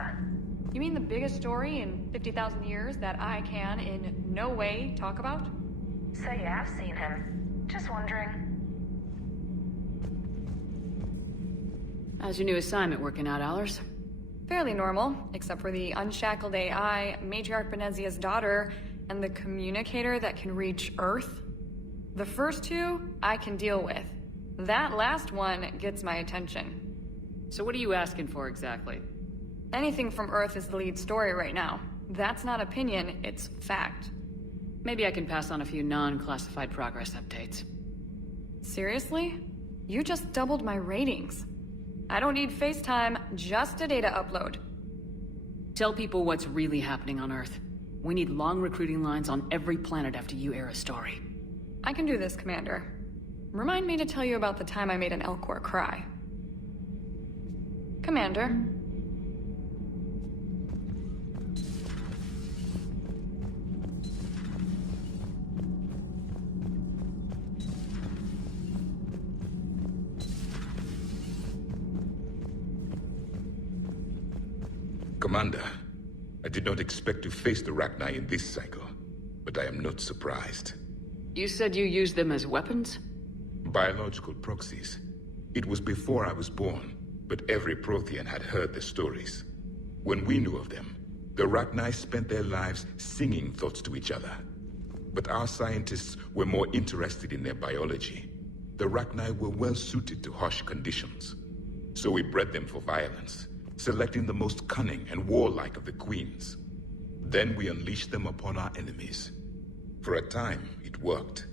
Commander. You mean the biggest story in 50,000 years that I can in no way talk about? So you have seen him. Just wondering. How's your new assignment working out, Allers? Fairly normal, except for the unshackled AI, Matriarch Benezia's daughter, and the communicator that can reach Earth. The first two, I can deal with. That last one gets my attention. So what are you asking for exactly? Anything from Earth is the lead story right now. That's not opinion, it's fact. Maybe I can pass on a few non-classified progress updates. Seriously? You just doubled my ratings. I don't need FaceTime, just a data upload. Tell people what's really happening on Earth. We need long recruiting lines on every planet after you air a story. I can do this, Commander. Remind me to tell you about the time I made an Elcor cry. Commander. Commander, I did not expect to face the Rachni in this cycle, but I am not surprised. You said you used them as weapons? Biological proxies. It was before I was born, but every Prothean had heard the stories. When we knew of them, the Rachni spent their lives singing thoughts to each other. But our scientists were more interested in their biology. The Rachni were well suited to harsh conditions. So we bred them for violence, selecting the most cunning and warlike of the queens. Then we unleashed them upon our enemies. For a time, it worked,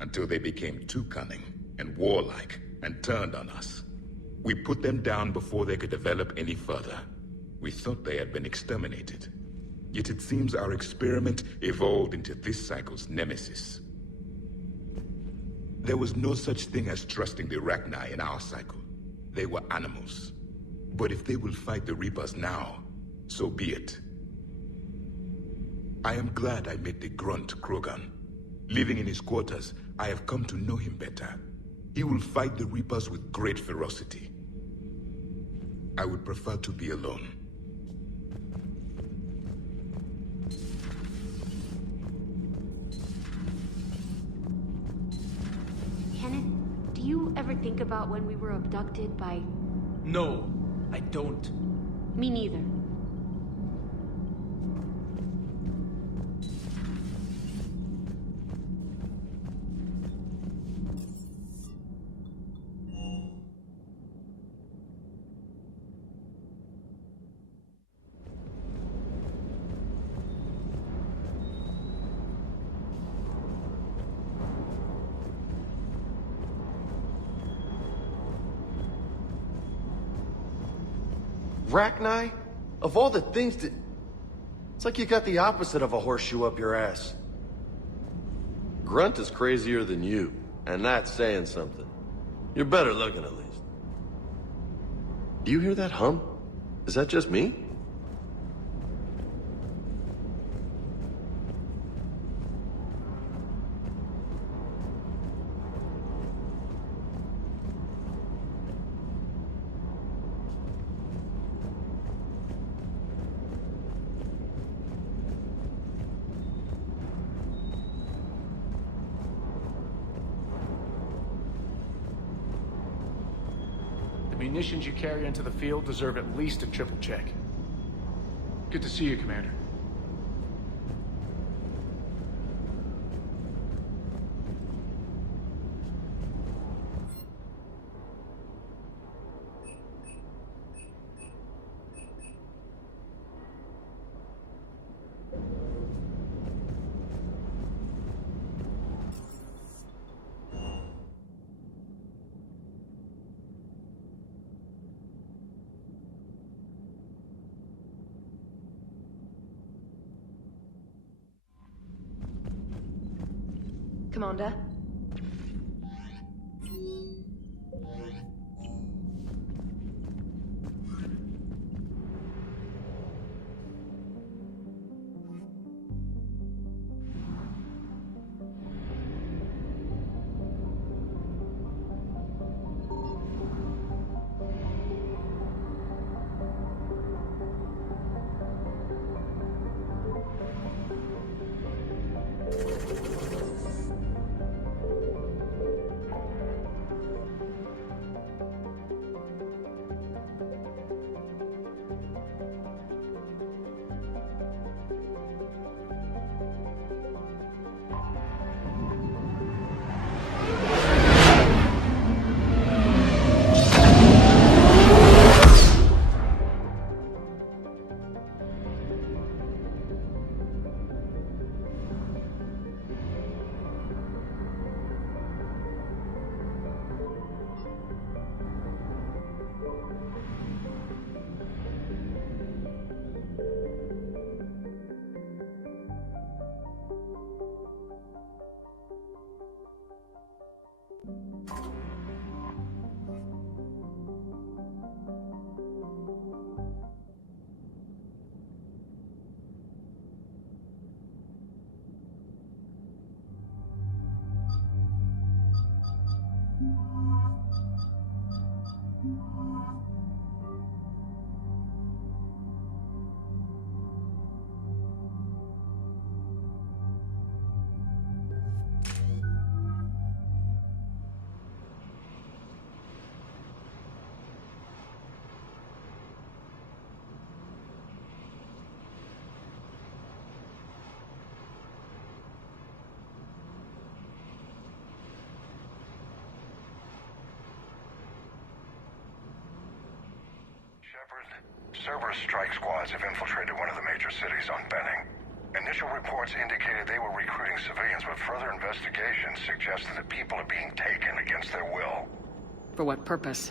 until they became too cunning and warlike and turned on us. We put them down before they could develop any further. We thought they had been exterminated. Yet it seems our experiment evolved into this cycle's nemesis. There was no such thing as trusting the Rachni in our cycle. They were animals. But if they will fight the Reapers now, so be it. I am glad I met the grunt Krogan. Living in his quarters, I have come to know him better. He will fight the Reapers with great ferocity. I would prefer to be alone. Kenneth, do you ever think about when we were abducted by... No, I don't. Me neither. Rachni? Of all the things that... It's like you got the opposite of a horseshoe up your ass. Grunt is crazier than you, and that's saying something. You're better looking, at least. Do you hear that hum? Is that just me? The munitions you carry into the field deserve at least a triple check. Good to see you, Commander. Commander. Cerberus strike squads have infiltrated one of the major cities on Benning. Initial reports indicated they were recruiting civilians, but further investigation suggested that people are being taken against their will. For what purpose?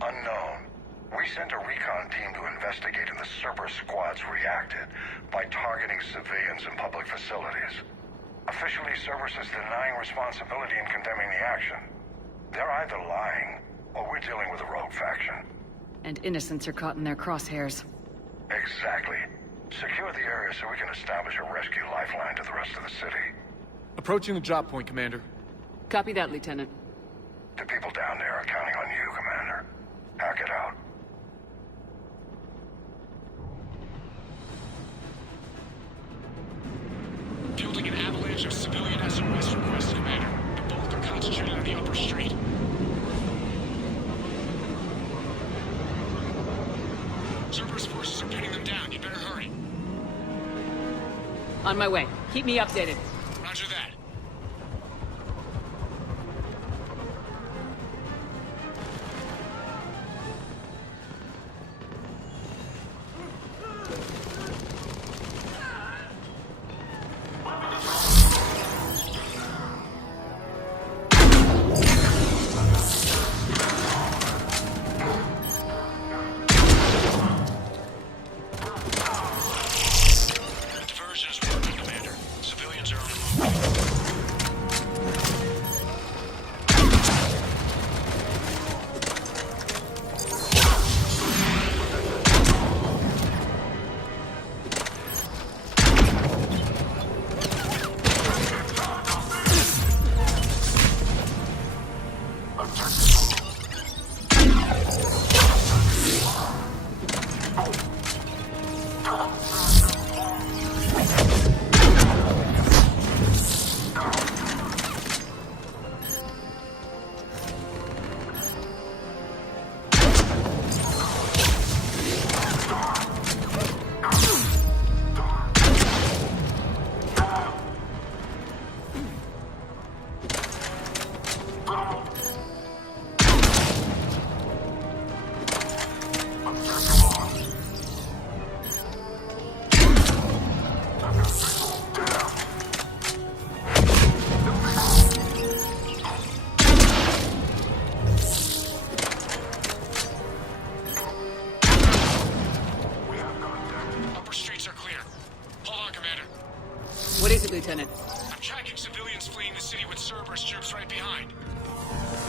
Unknown. We sent a recon team to investigate, and the Cerberus squads reacted by targeting civilians in public facilities. Officially, Cerberus is denying responsibility and condemning the action. They're either lying, or we're dealing with a rogue faction. And innocents are caught in their crosshairs. Exactly. Secure the area so we can establish a rescue lifeline to the rest of the city. Approaching the drop point, Commander. Copy that, Lieutenant. The people down there are counting on you, Commander. Hack it out. Fielding an avalanche of civilian SOS requests, Commander. The bulk are concentrated on the upper street. Cerberus forces are pinning them down. You better hurry. On my way. Keep me updated. Roger that. Lieutenant. I'm tracking civilians fleeing the city with Cerberus troops right behind.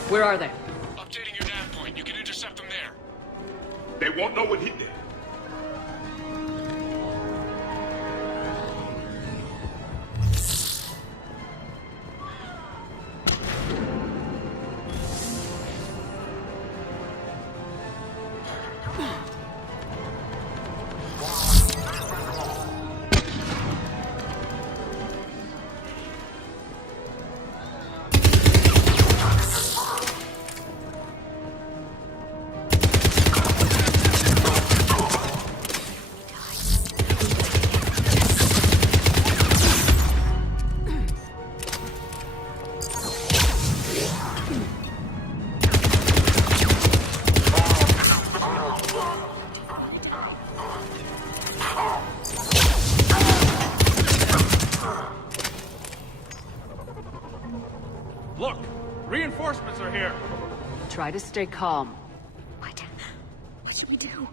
Where are they? Updating your nav point. You can intercept them there. They won't know what hit them. Look! Reinforcements are here! Try to stay calm. What should we do?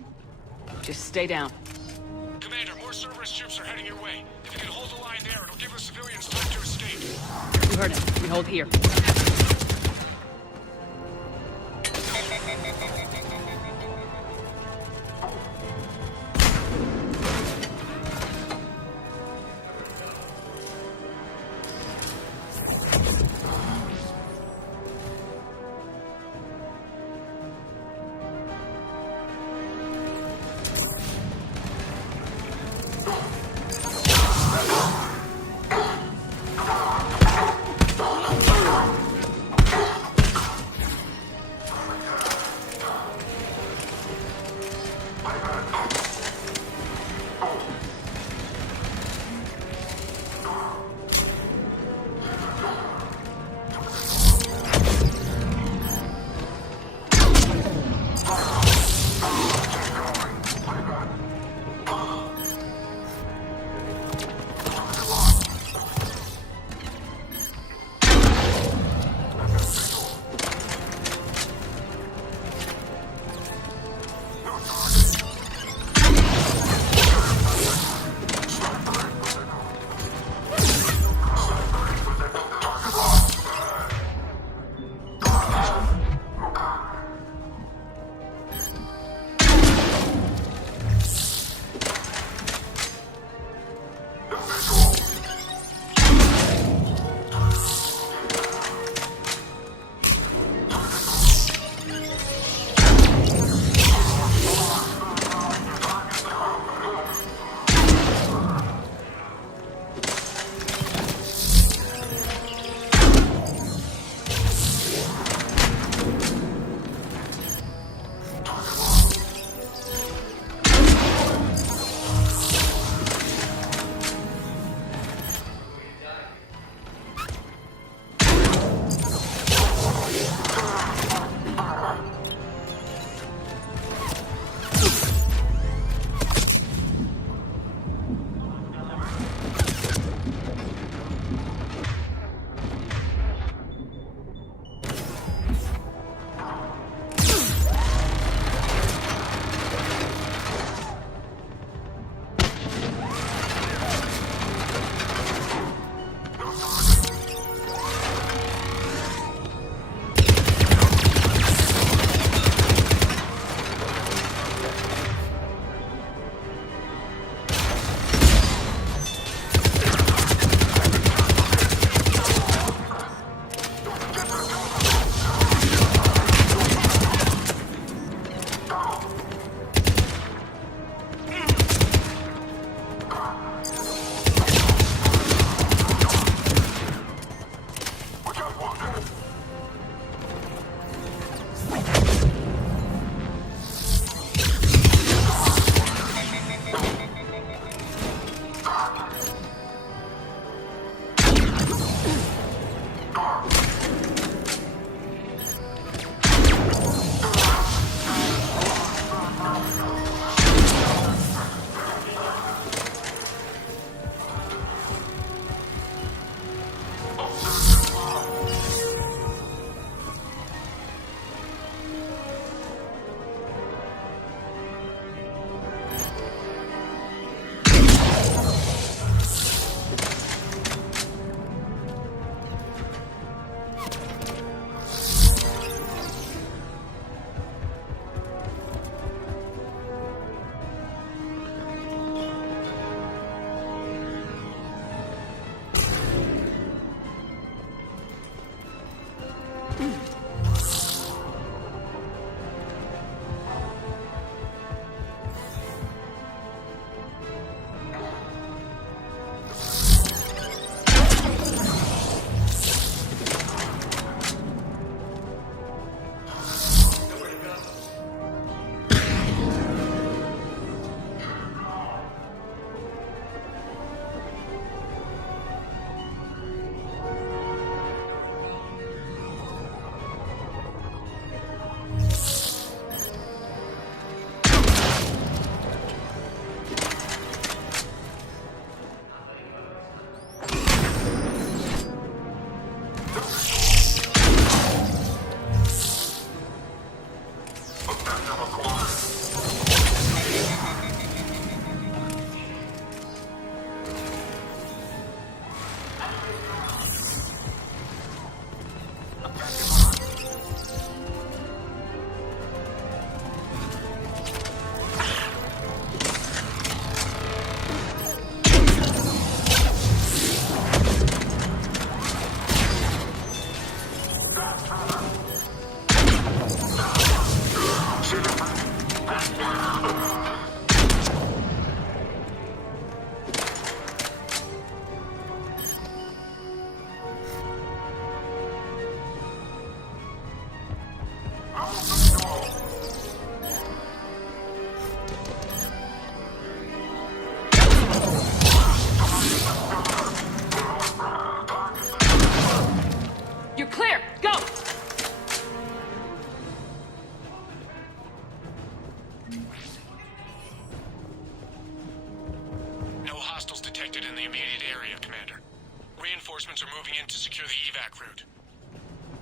Just stay down. Commander, more Cerberus troops are heading your way. If you can hold the line there, it'll give the civilians time to escape. You heard it. We hold here.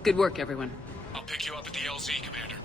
Good work, everyone. I'll pick you up at the LZ, Commander.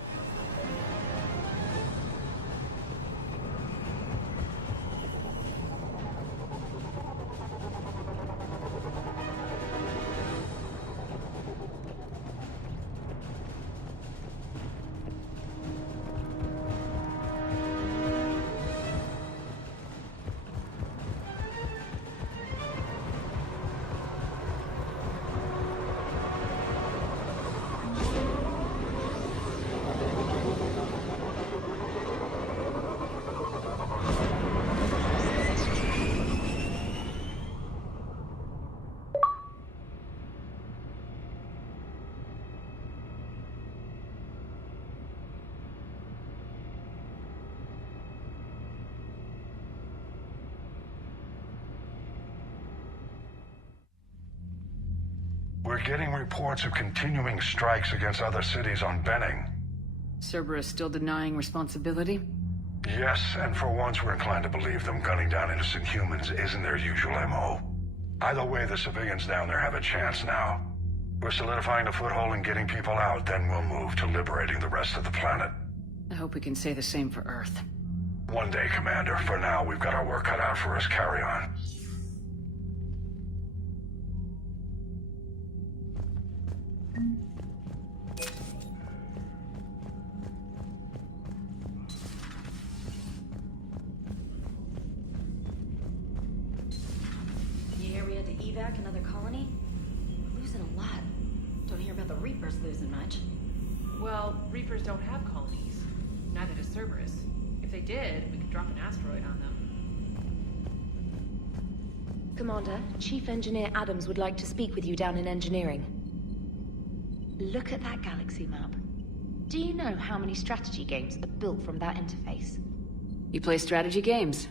We're getting reports of continuing strikes against other cities on Benning. Cerberus still denying responsibility? Yes, and for once we're inclined to believe them. Gunning down innocent humans isn't their usual MO. Either way, the civilians down there have a chance now. We're solidifying a foothold and getting people out, then we'll move to liberating the rest of the planet. I hope we can say the same for Earth. One day, Commander. For now, we've got our work cut out for us. Carry on. You hear we had to evac another colony? We're losing a lot. Don't hear about the Reapers losing much. Well, Reapers don't have colonies. Neither does Cerberus. If they did, we could drop an asteroid on them. Commander, Chief Engineer Adams would like to speak with you down in engineering. Look at that galaxy map. Do you know how many strategy games are built from that interface? You play strategy games?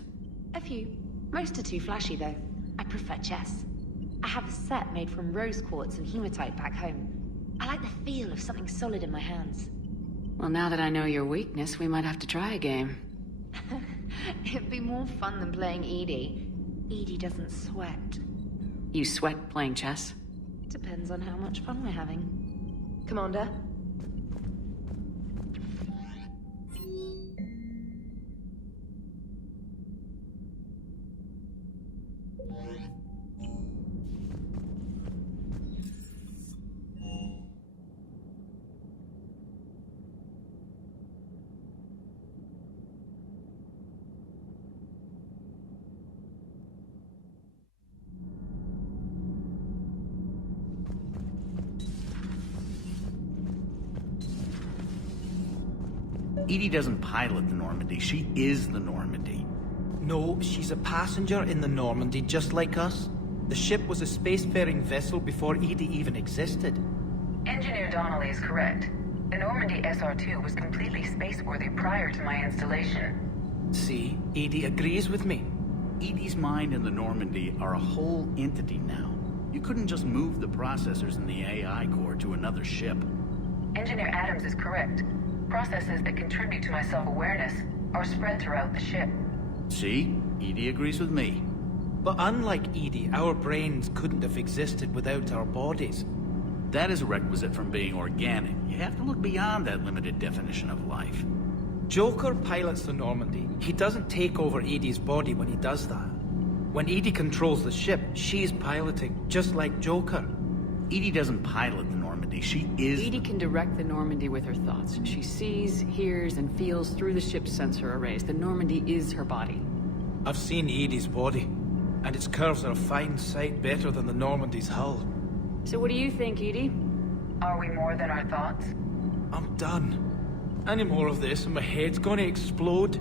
A few. Most are too flashy, though. I prefer chess. I have a set made from rose quartz and hematite back home. I like the feel of something solid in my hands. Well, now that I know your weakness, we might have to try a game. It'd be more fun than playing Edie. Edie doesn't sweat. You sweat playing chess? Depends on how much fun we're having. Commander? Edie doesn't pilot the Normandy, she is the Normandy. No, she's a passenger in the Normandy, just like us. The ship was a spacefaring vessel before Edie even existed. Engineer Donnelly is correct. The Normandy SR-2 was completely spaceworthy prior to my installation. See, Edie agrees with me. Edie's mind and the Normandy are a whole entity now. You couldn't just move the processors in the AI core to another ship. Engineer Adams is correct. Processes that contribute to my self-awareness are spread throughout the ship. See? Edie agrees with me. But unlike Edie, our brains couldn't have existed without our bodies. That is a requisite from being organic. You have to look beyond that limited definition of life. Joker pilots the Normandy. He doesn't take over Edie's body when he does that. When Edie controls the ship, she's piloting, just like Joker. Edie doesn't pilot the Normandy, she is... Edie can direct the Normandy with her thoughts. She sees, hears, and feels through the ship's sensor arrays. The Normandy is her body. I've seen Edie's body, and its curves are a fine sight better than the Normandy's hull. So what do you think, Edie? Are we more than our thoughts? I'm done. Any more of this and my head's gonna explode.